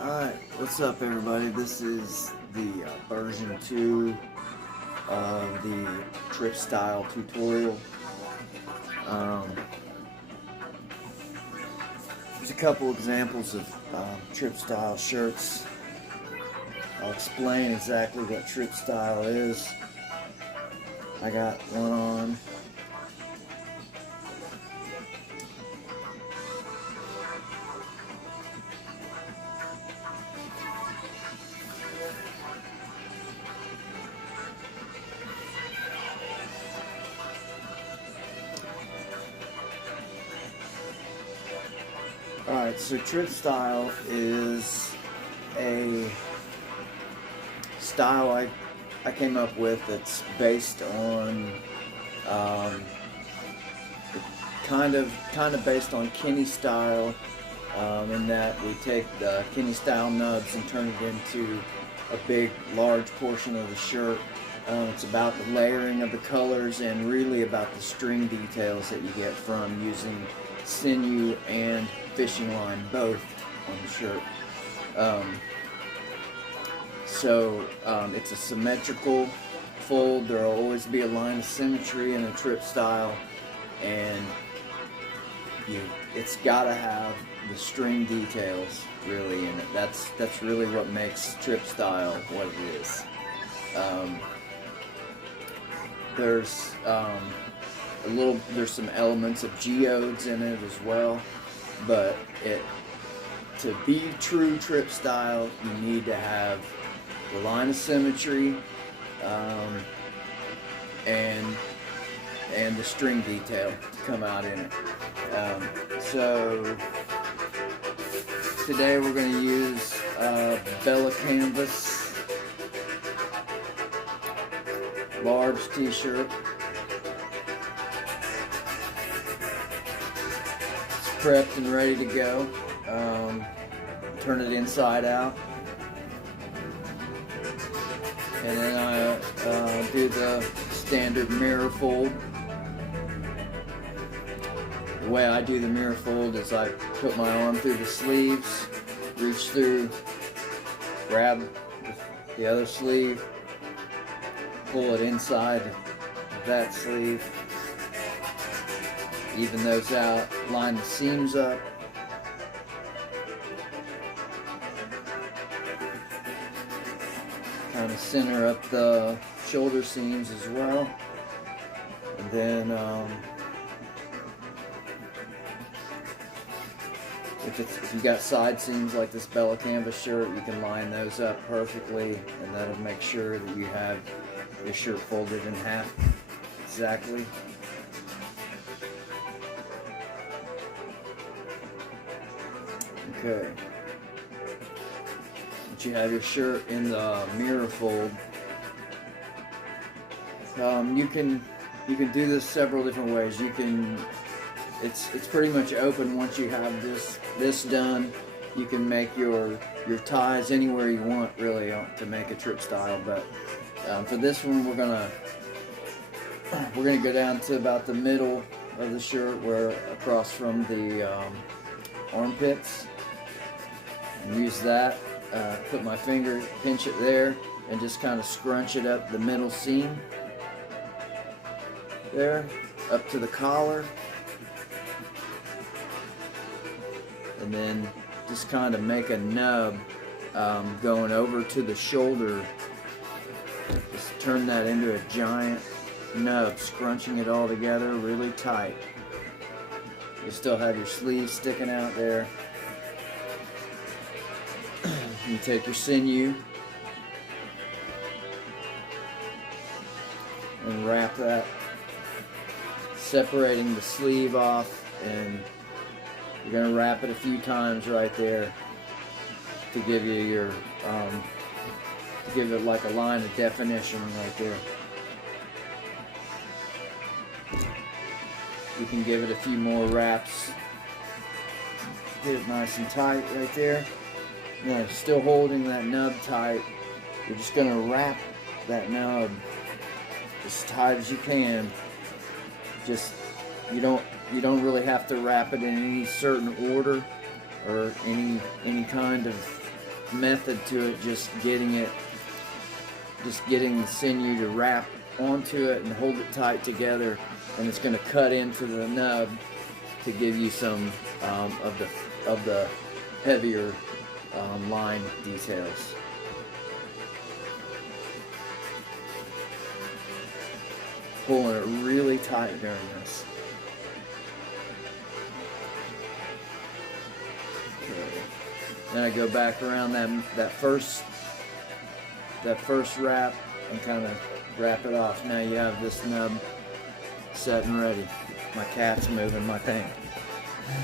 Alright, what's up everybody? This is the version 2 of the trip style tutorial. There's a couple examples of trip style shirts. I'll explain exactly what trip style is. I got one on. Alright, so trip style is a style I came up with that's based on kind of based on Kenny style, in that we take the Kenny style nubs and turn it into a big large portion of the shirt. It's about the layering of the colors and really about the string details that you get from using sinew and fishing line both on the shirt. It's a symmetrical fold. There will always be a line of symmetry in a trip style, and it's got to have the string details really in it. That's really what makes trip style what it is. There's some elements of geodes in it as well, but to be true trip style, you need to have the line of symmetry and the string detail to come out in it. So today we're going to use Bella Canvas large t-shirt. It's prepped and ready to go. Turn it inside out, and then I do the standard mirror fold. The way I do the mirror fold is I put my arm through the sleeves, reach through, grab the other sleeve, pull it inside of that sleeve, even those out, line the seams up, kind of center up the shoulder seams as well, and then if you got side seams like this Bella Canvas shirt, you can line those up perfectly, and that'll make sure that you have your shirt folded in half exactly. Okay. Once you have your shirt in the mirror fold, you can do this several different ways. It's pretty much open once you have this done. You can make your ties anywhere you want really to make a trip style, but for this one we're gonna go down to about the middle of the shirt, where across from the armpits, and use that. Put my finger, pinch it there, and just kind of scrunch it up the middle seam there, up to the collar, and then just kind of make a nub going over to the shoulder. Just turn that into a giant nub, scrunching it all together really tight. You still have your sleeve sticking out there. You take your sinew and wrap that, separating the sleeve off, and you're going to wrap it a few times right there to give you your to give it like a line of definition right there. You can give it a few more wraps, get it nice and tight right there. Now, still holding that nub tight, you're just going to wrap that nub as tight as you can. Just you don't really have to wrap it in any certain order or any kind of method to it, just getting the sinew to wrap onto it and hold it tight together, and it's going to cut into the nub to give you some of the heavier line details. Pulling it really tight during this. Okay. Then I go back around that first wrap and kind of wrap it off. Now you have this nub set and ready. My cat's moving my thing.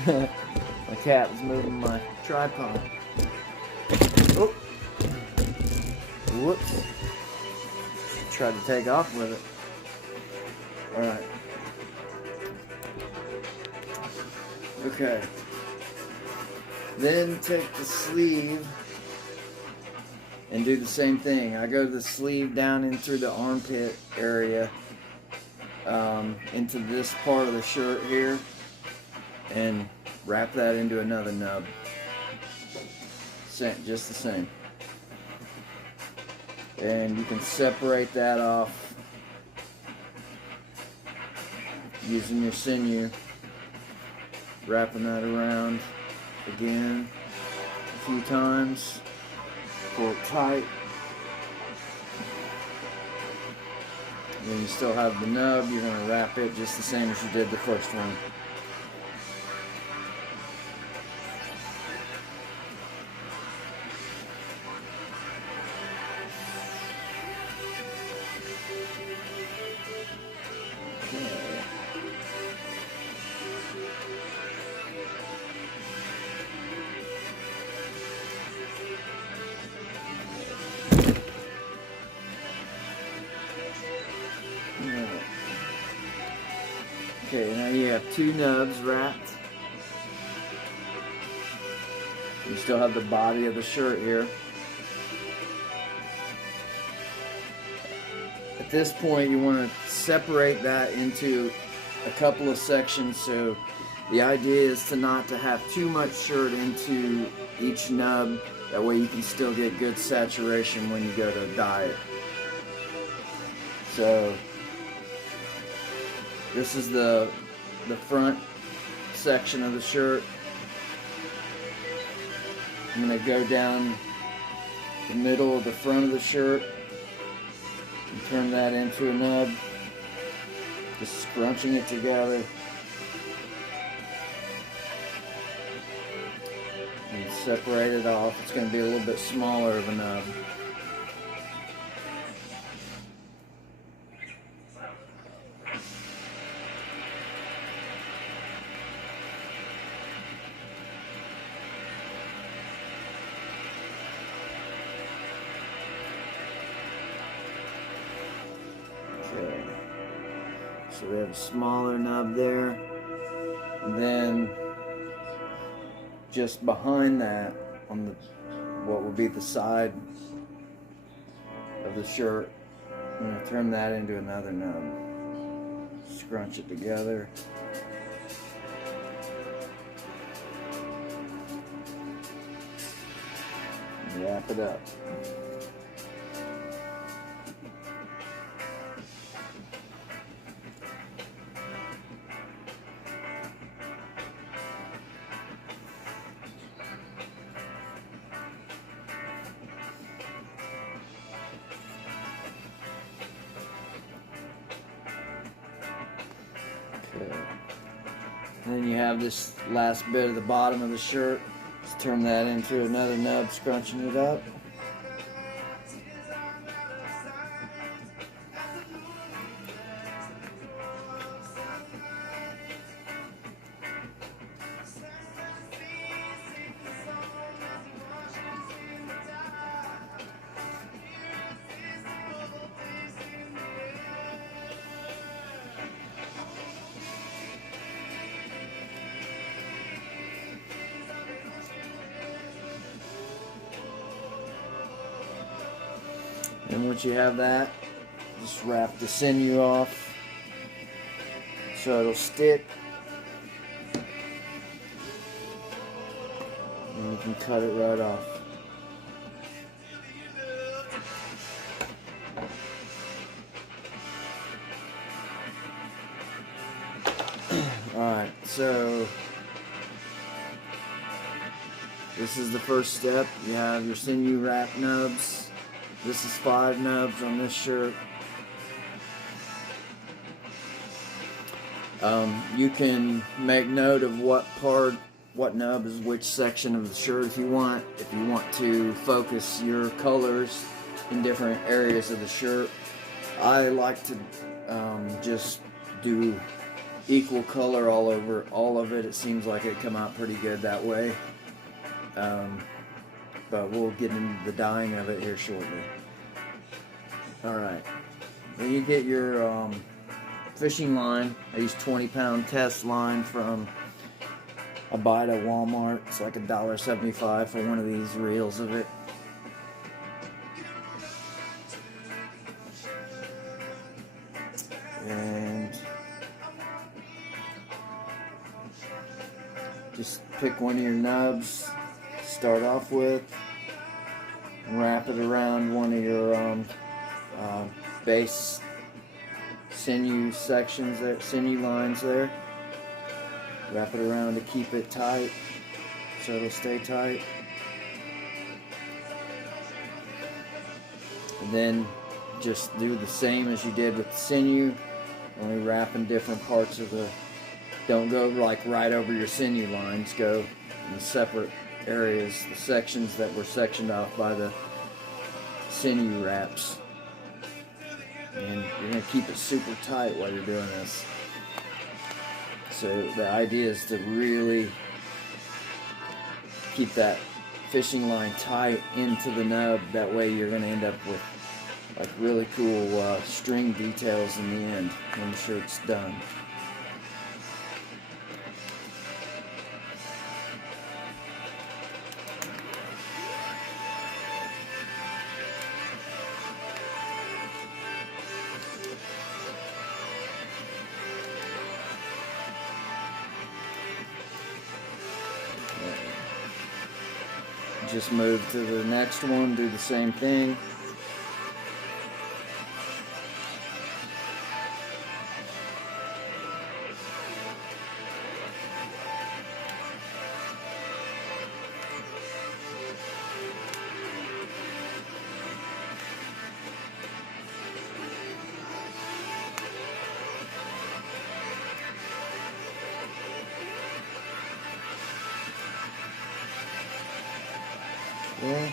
My cat was moving my tripod. Oh. Whoops. Tried to take off with it. Alright. Okay. Then take the sleeve and do the same thing. I go the sleeve down in through the armpit area, into this part of the shirt here, and wrap that into another nub. Just the same. And you can separate that off using your sinew, wrapping that around again a few times, pull it tight, and then you still have the nub. You're going to wrap it just the same as you did the first one. Okay, now you have two nubs wrapped. You still have the body of the shirt here. At this point, you want to separate that into a couple of sections. So the idea is to not to have too much shirt into each nub. That way you can still get good saturation when you go to dye it. So this is the front section of the shirt. I'm going to go down the middle of the front of the shirt and turn that into a nub, just scrunching it together. And separate it off. It's going to be a little bit smaller of a nub. So we have a smaller nub there, and then just behind that, on the what will be the side of the shirt, I'm going to turn that into another nub. Scrunch it together. And wrap it up. And then you have this last bit of the bottom of the shirt. Just turn that into another nub, scrunching it up. And once you have that, just wrap the sinew off so it'll stick. And you can cut it right off. So this is the first step. You have your sinew wrap nubs. This is 5 nubs on this shirt. You can make note of what nub is which section of the shirt if you want. If you want to focus your colors in different areas of the shirt. I like to just do equal color all over all of it. It seems like it come out pretty good that way. But we'll get into the dyeing of it here shortly. Alright, then you get your fishing line. I use 20-pound test line from I buy it at Walmart. It's like $1.75 for one of these reels of it. And just pick one of your nubs, start off with, and wrap it around one of your base sinew sections there, sinew lines there. Wrap it around to keep it tight, so it'll stay tight. And then just do the same as you did with the sinew, only wrap in different parts of the, don't go like right over your sinew lines, go in the separate areas, the sections that were sectioned off by the sinew wraps. And you're going to keep it super tight while you're doing this. So the idea is to really keep that fishing line tight into the nub. That way you're going to end up with like really cool string details in the end when the shirt's done. Just move to the next one, do the same thing. Yeah.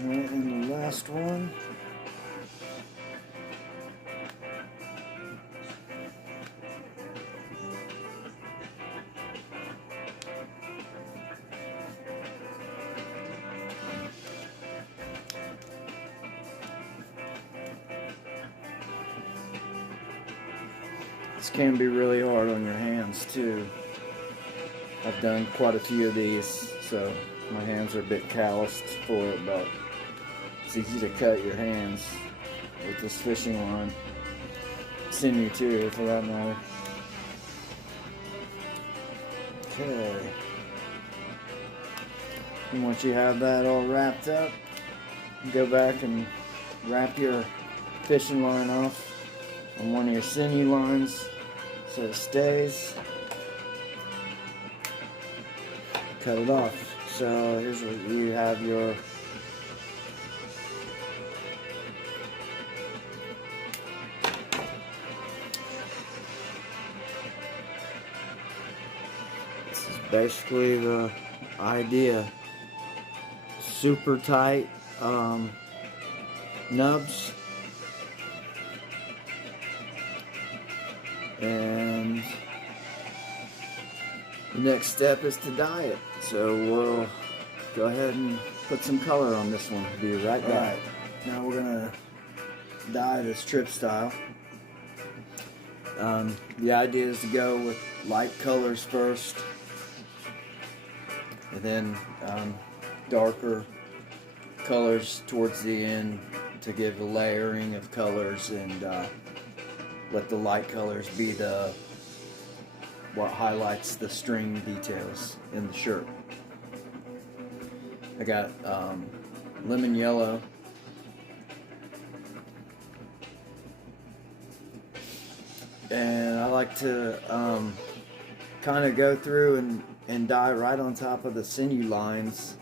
And the last one. This can be really hard on your hands too. I've done quite a few of these, so my hands are a bit calloused for it, but it's easy to cut your hands with this fishing line. Sinew too, for that matter. Okay. And once you have that all wrapped up, go back and wrap your fishing line off on one of your sinew lines so it stays. Cut it off. So here's where you have your basically the idea. Super tight nubs, and the next step is to dye it. So we'll go ahead and put some color on this one. Be right back. Alright, now we're gonna dye this trip style. The idea is to go with light colors first, and then darker colors towards the end to give a layering of colors, and let the light colors be what highlights the string details in the shirt. I got lemon yellow, and I like to kind of go through and dye right on top of the sinew lines.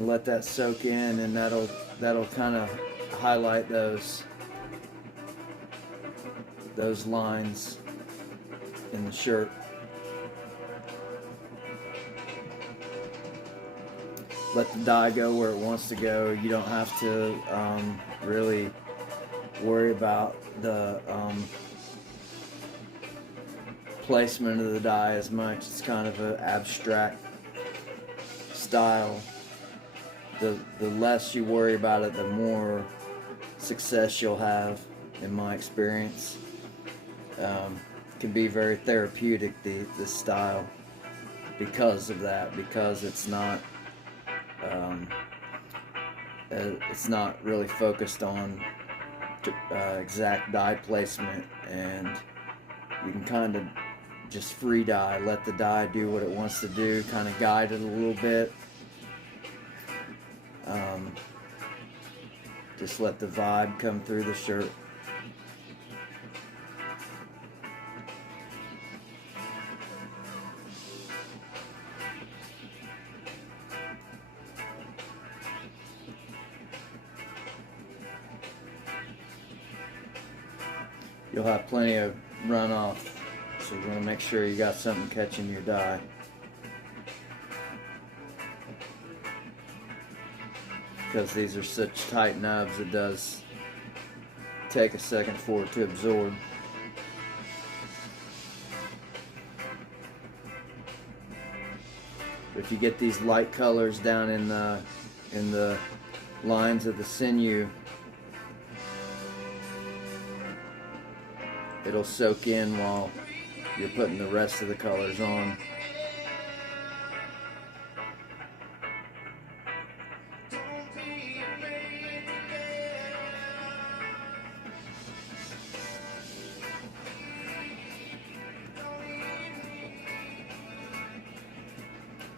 Let that soak in, and that'll kind of highlight those lines in the shirt. Let the dye go where it wants to go. You don't have to really worry about the placement of the dye as much. It's kind of an abstract style. The less you worry about it, the more success you'll have, in my experience. Can be very therapeutic, this style, because of that, because it's not really focused on exact dye placement, and you can kind of just free dye, let the dye do what it wants to do, kind of guide it a little bit. Just let the vibe come through the shirt. You'll have plenty of runoff, so you want to make sure you got something catching your dye. Because these are such tight nubs, it does take a second for it to absorb. If you get these light colors down in the lines of the sinew, it'll soak in while you're putting the rest of the colors on.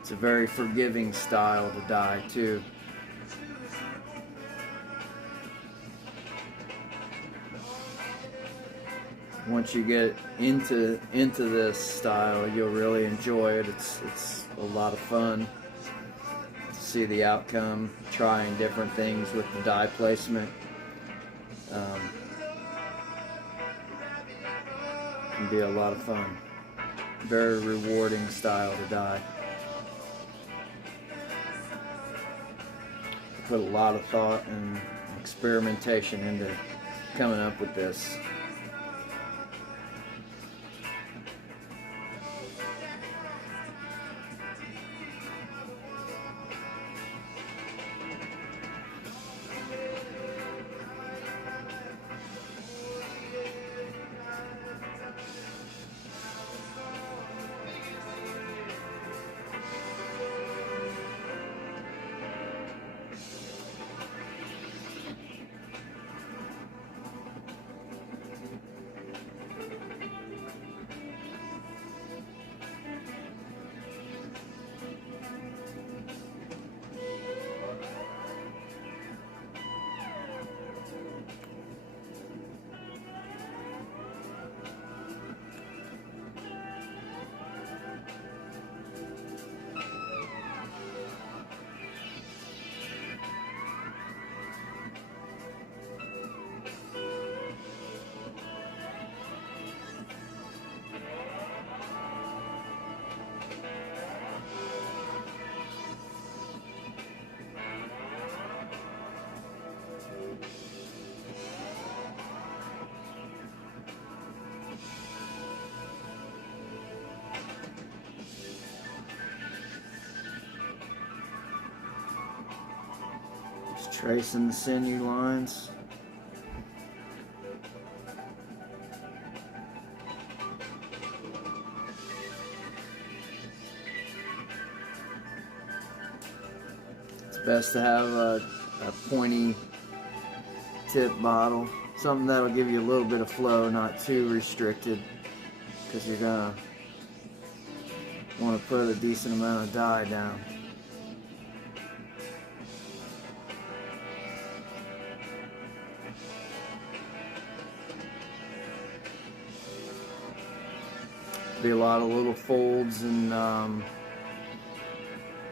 It's a very forgiving style to dye too. Once you get into this style, you'll really enjoy it. It's a lot of fun to see the outcome, trying different things with the dye placement. Can be a lot of fun. Very rewarding style to dye. Put a lot of thought and experimentation into coming up with this. Tracing the sinew lines. It's best to have a pointy tip bottle, something that'll give you a little bit of flow, not too restricted, because you're gonna want to put a decent amount of dye down. Be a lot of little folds and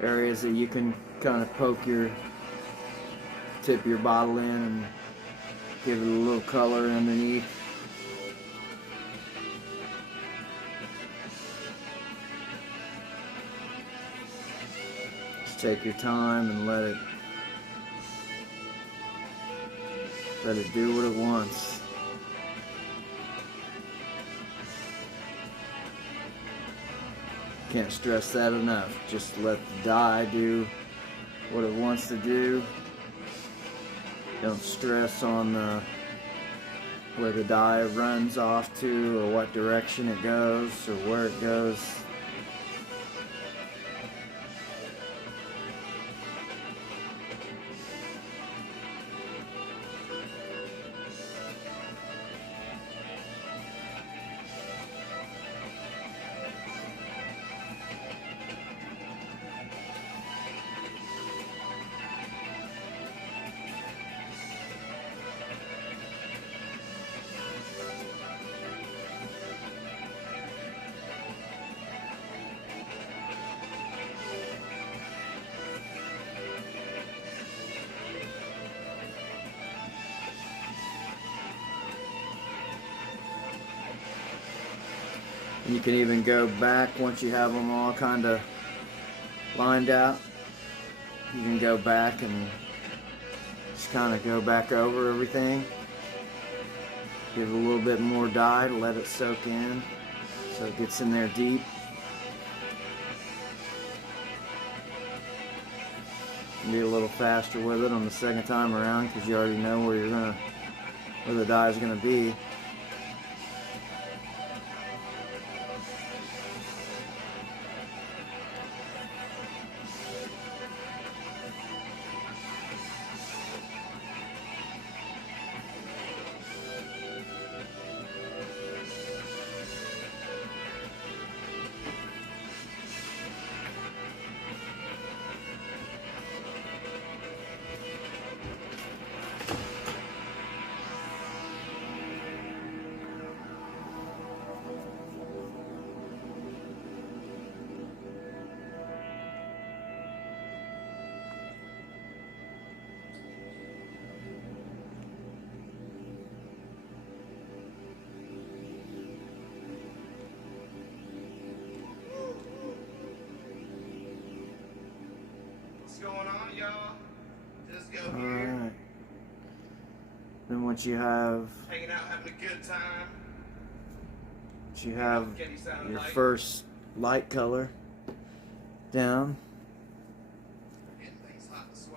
areas that you can kind of poke your tip of your bottle in and give it a little color underneath. Just take your time and let it do what it wants. Can't stress that enough. Just let the dye do what it wants to do. Don't stress on where the dye runs off to, or what direction it goes, or where it goes. And you can even go back once you have them all kind of lined out. You can go back and just kind of go back over everything. Give it a little bit more dye to let it soak in so it gets in there deep. Be a little faster with it on the second time around because you already know where the dye is gonna be. Going on, y'all? Just go All here. right. Then once you have Hanging out, having a good time. your first light color down,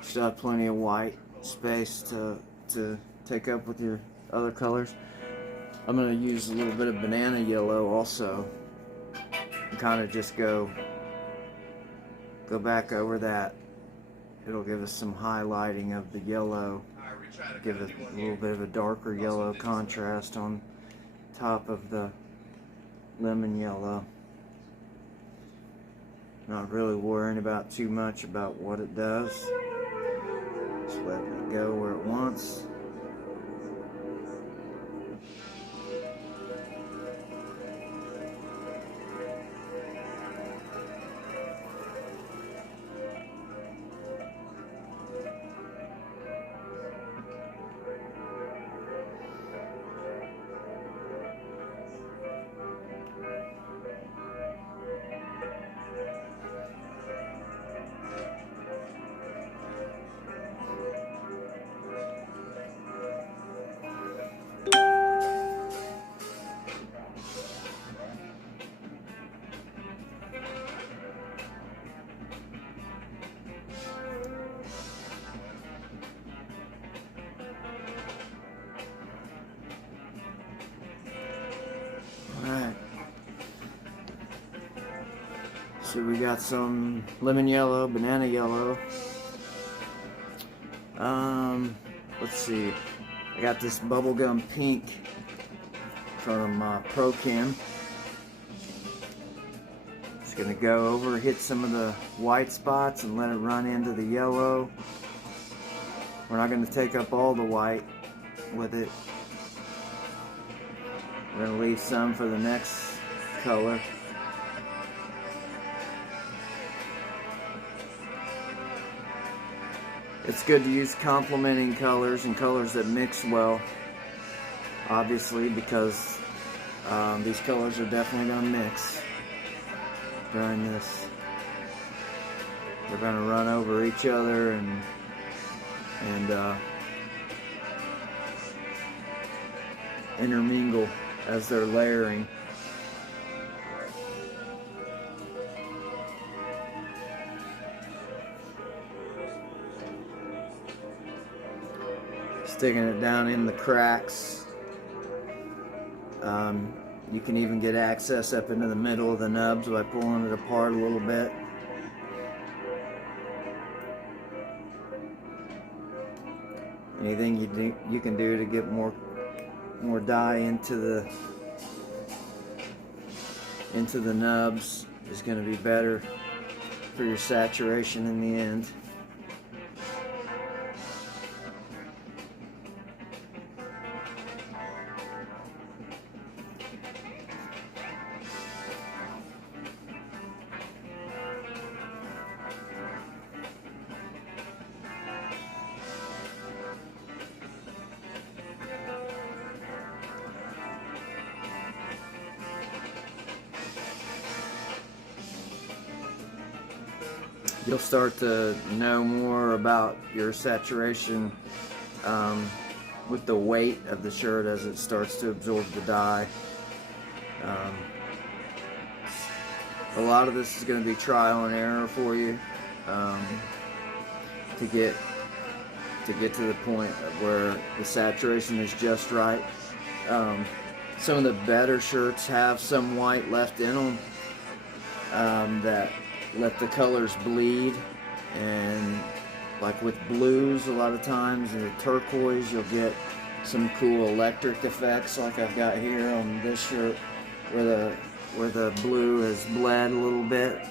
still have plenty of white space to take up with your other colors. I'm going to use a little bit of banana yellow also, and kind of just go back over that. It'll give us some highlighting of the yellow, give it a little bit of a darker yellow contrast on top of the lemon yellow. Not really worrying about too much about what it does. Just letting it go where it wants. So we got some lemon yellow, banana yellow. Let's see. I got this bubblegum pink from Pro Chem. Just gonna go over, hit some of the white spots and let it run into the yellow. We're not gonna take up all the white with it. We're gonna leave some for the next color. It's good to use complementing colors and colors that mix well, obviously, because these colors are definitely going to mix during this. They're going to run over each other and intermingle as they're layering. Sticking it down in the cracks. You can even get access up into the middle of the nubs by pulling it apart a little bit. Anything you can do to get more dye into the nubs is going to be better for your saturation in the end. You'll start to know more about your saturation with the weight of the shirt as it starts to absorb the dye. A lot of this is going to be trial and error for you to get to the point where the saturation is just right. Some of the better shirts have some white left in them that let the colors bleed, and like with blues, a lot of times in the turquoise you'll get some cool electric effects, like I've got here on this shirt where the blue has bled a little bit.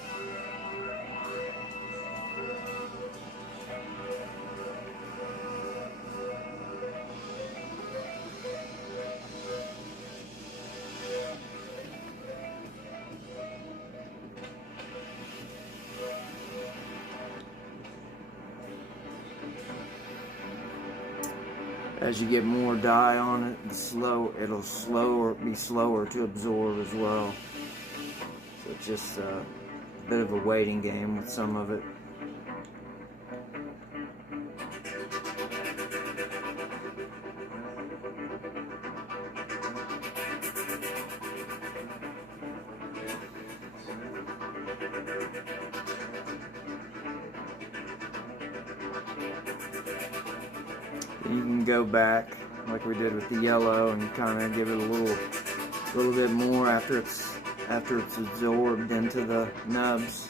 As you get more dye on it, it'll be slower to absorb as well. So it's just a bit of a waiting game with some of it. You can go back like we did with the yellow and kind of give it a little bit more after it's absorbed into the nubs.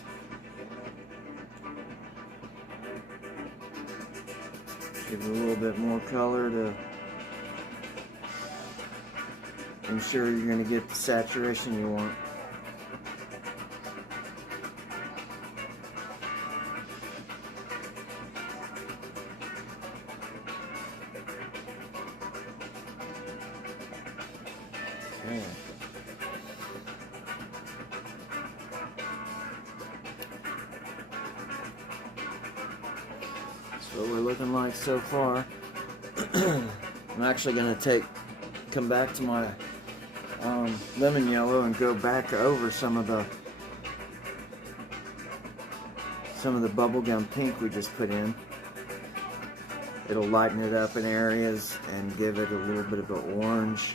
Give it a little bit more color to ensure you're going to get the saturation you want. Okay. That's what we're looking like so far. I'm actually going to come back to my lemon yellow and go back over some of the bubblegum pink we just put in. It'll lighten it up in areas and give it a little bit of an orange.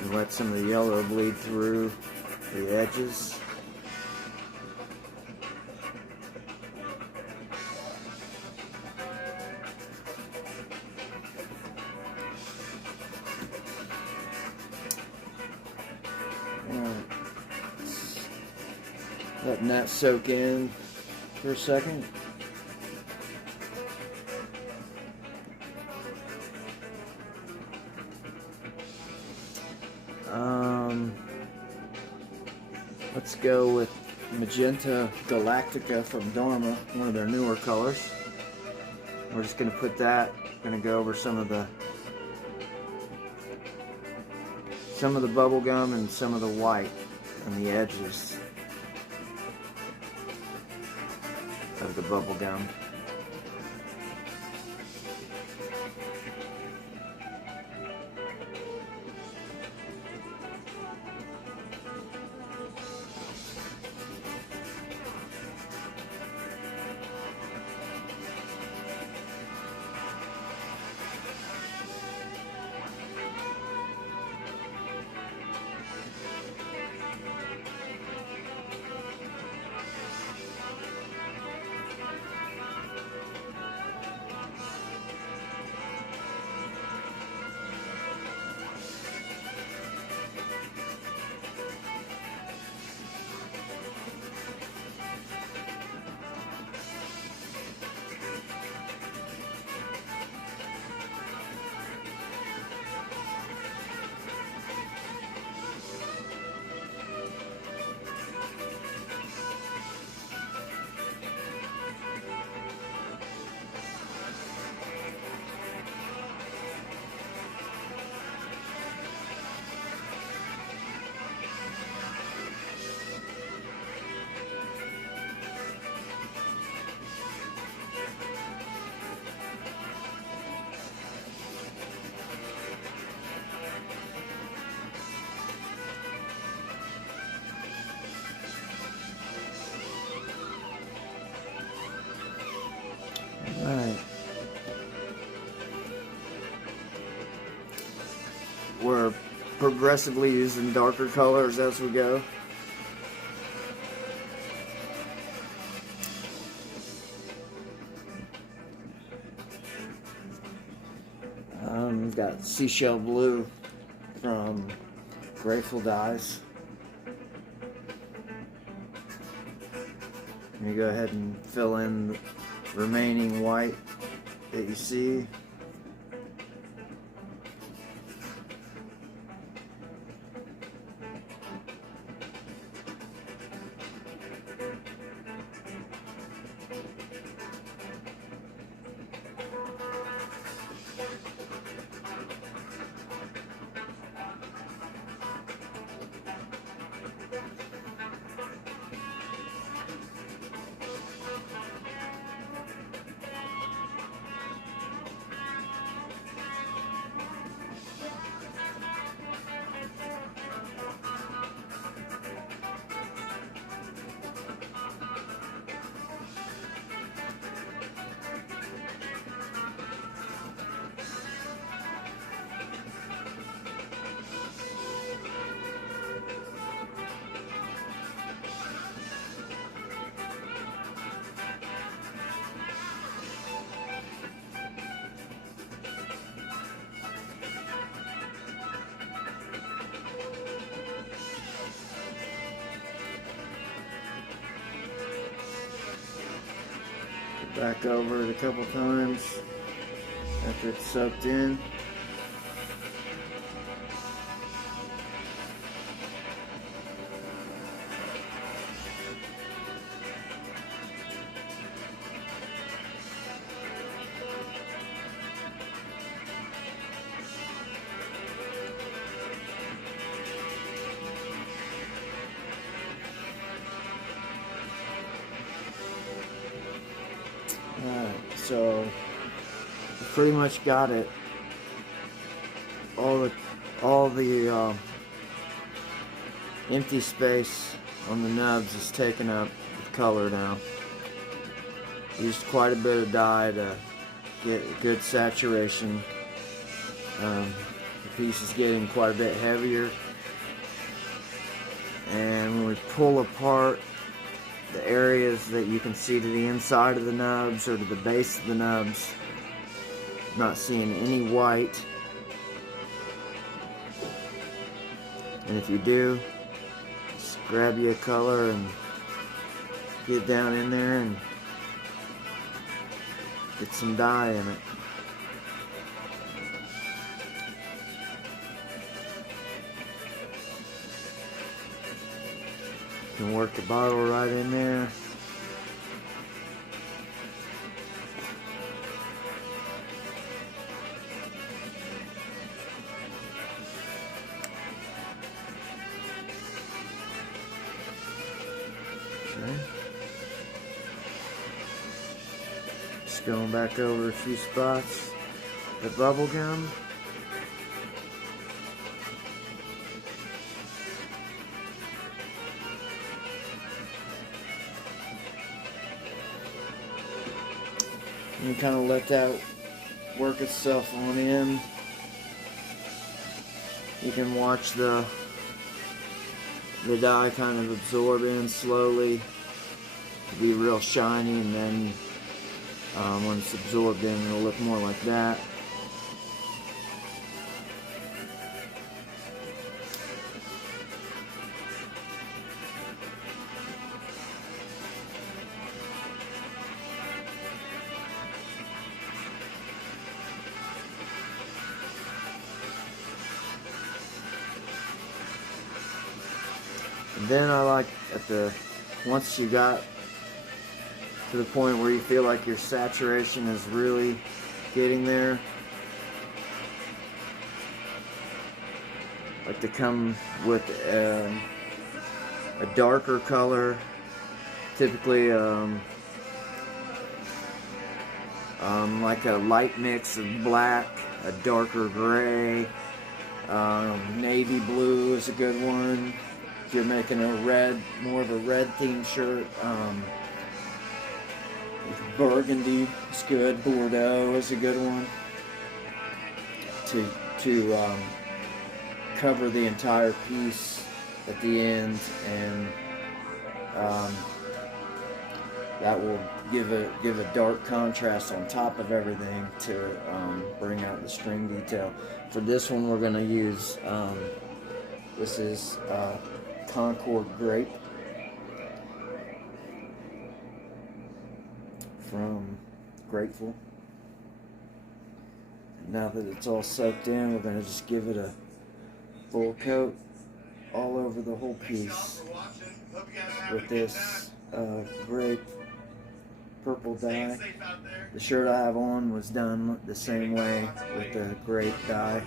And let some of the yellow bleed through the edges. Letting that soak in for a second. Let's go with Magenta Galactica from Dharma, one of their newer colors. We're just going to put that, going to go over some of the bubble gum and some of the white on the edges of the bubble gum. Alright. We're progressively using darker colors as we go. We've got Seashell Blue from Grateful Dyes. You go ahead and fill in the remaining white that you see. Back over it a couple times after it's soaked in. Alright, so we pretty much got it. All the empty space on the nubs is taken up with color now. Used quite a bit of dye to get a good saturation. The piece is getting quite a bit heavier, and when we pull apart the areas that you can see to the inside of the nubs or to the base of the nubs, not seeing any white. And if you do, just grab you a color and get down in there and get some dye in it. You can work the bottle right in there. Okay. Just going back over a few spots. The bubble gum. And you kind of let that work itself on in. You can watch the dye kind of absorb in slowly to be real shiny, and then when it's absorbed in, it'll look more like that. And then I like once you got to the point where you feel like your saturation is really getting there, like to come with a darker color, typically like a light mix of black, a darker gray, navy blue is a good one. If you're making a red, more of a red themed shirt, burgundy is good. Bordeaux is a good one to cover the entire piece at the end, and that will give a dark contrast on top of everything to bring out the string detail. For this one, we're going to use this is Concord grape from Grateful. And now that it's all soaked in, we're going to just give it a full coat all over the whole piece with this grape purple dye. The shirt I have on was done the same way with the grape dye.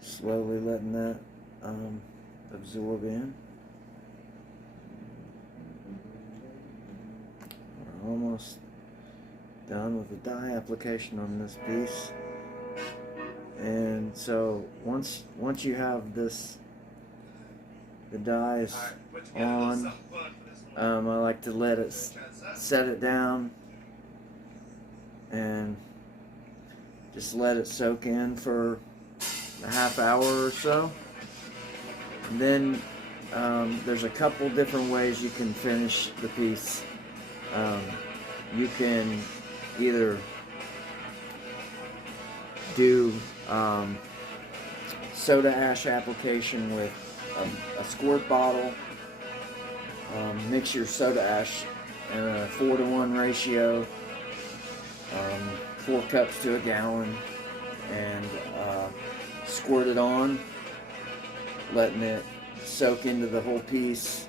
Slowly letting that absorb in. We're almost done with the dye application on this piece. And so once you have this, the dye is on, I like to let it set it down and just let it soak in for a half hour or so. And then there's a couple different ways you can finish the piece. You can either do soda ash application with a squirt bottle. Mix your soda ash in a 4-to-1 ratio, 4 cups to a gallon, and squirt it on, letting it soak into the whole piece.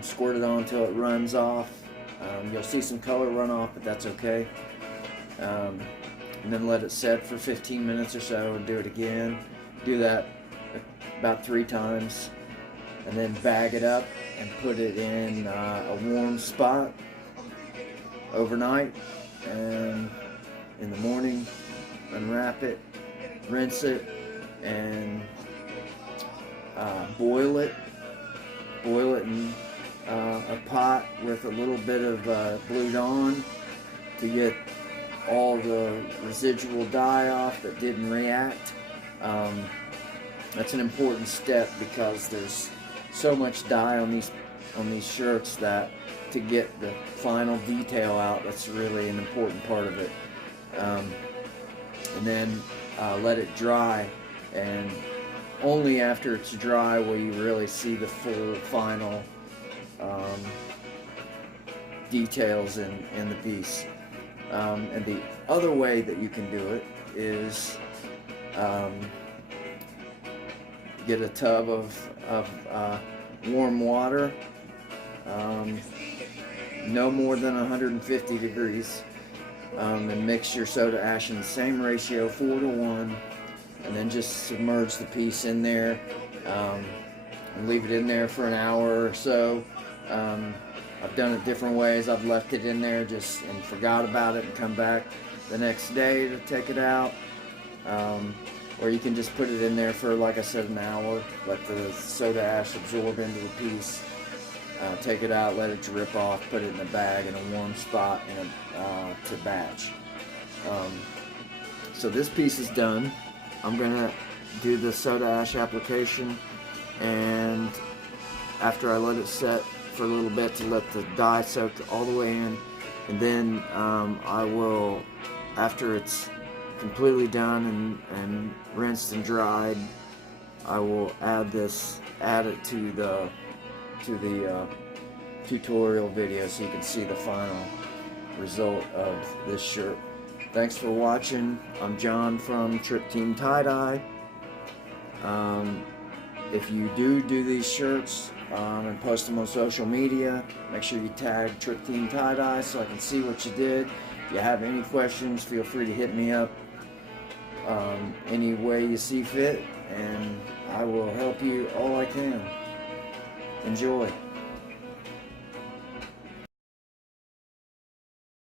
Squirt it on until it runs off. You'll see some color run off, but that's okay. And then let it set for 15 minutes or so and do it again. Do that about 3 times, and then bag it up and put it in a warm spot overnight, and in the morning unwrap it, rinse it, and boil it in a pot with a little bit of Blue Dawn to get all the residual dye off that didn't react. That's an important step because there's so much dye on these shirts that to get the final detail out, that's really an important part of it. And then let it dry, and only after it's dry will you really see the full final details in the piece. And the other way that you can do it is get a tub of warm water, no more than 150 degrees, and mix your soda ash in the same ratio, 4-to-1, and then just submerge the piece in there, and leave it in there for an hour or so. I've done it different ways. I've left it in there and forgot about it and come back the next day to take it out. Or you can just put it in there for, like I said, an hour, let the soda ash absorb into the piece, take it out, let it drip off, put it in a bag in a warm spot to batch. So this piece is done. I'm gonna do the soda ash application, and after I let it set for a little bit to let the dye soak all the way in, and then I will, after it's completely done and rinsed and dried, I will add it to the tutorial video so you can see the final result of this shirt. Thanks for watching. I'm John from Trip Team Tie-Dye. If you do these shirts and post them on social media, make sure you tag Trip Team Tie-Dye so I can see what you did. If you have any questions, feel free to hit me up any way you see fit, and I will help you all I can. Enjoy.